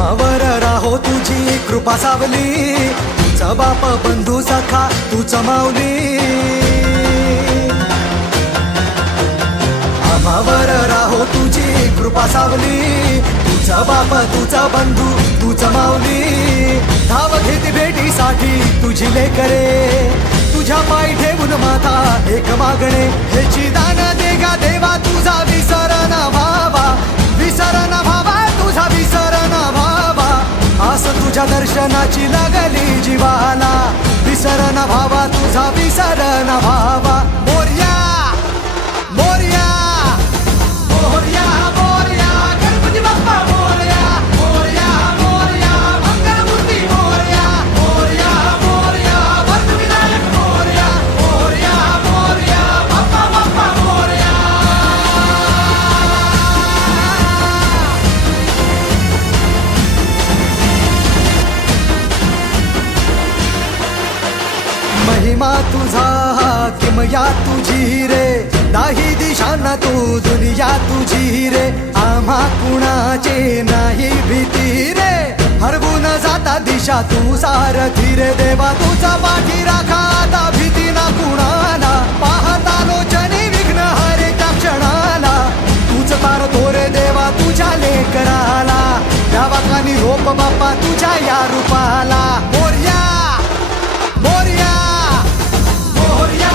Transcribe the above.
आम्हावर राहो तुझी कृपा सावली, तुझा बाप बंधू सखा तूच माऊली. आम्हावर राहो तुझी कृपा सावली, तुझा बाप तुझा बंधू तूच माऊली. धाव घेती भेटीसाठी तुझी लेकरे, तुझ्या पायी ठेवून माता एक मागणे. हेची दान दे गा देवा तुझा विसर न व्हावा, विसर न व्हावा तुझा विसर न व्हावा. आस तुझ्या दर्शनाची लागली जीवाला, विसर न व्हावा तुझा विसर न व्हावा. मोरया मोरया मोरया मोरया गणपती बाप्पा मोरया, मोरया मोरया मंगलमूर्ती मोरया, मोरया मोरया वरदविनायक मोरया, मोरया मोरया बाप्पा बाप्पा मोरया. महिमा तुझा किमया तुझी रे, दाही दिशांना तू दुनिया तुझी रे. आम्हा कुणाचे नाही भीती रे, हरवून जाता दिशा तू सारथी रे. देवा तुझा पाठी राखा आता भीती ना कुणाला, पाहता लोचनी विघ्न हरे त्या क्षणाला. तूच तारतो रे देवा तुझ्या लेकराला, द्यावा कानी रोप बाप्पा तुझ्या या रूपाला. मोरया मोरया मोरया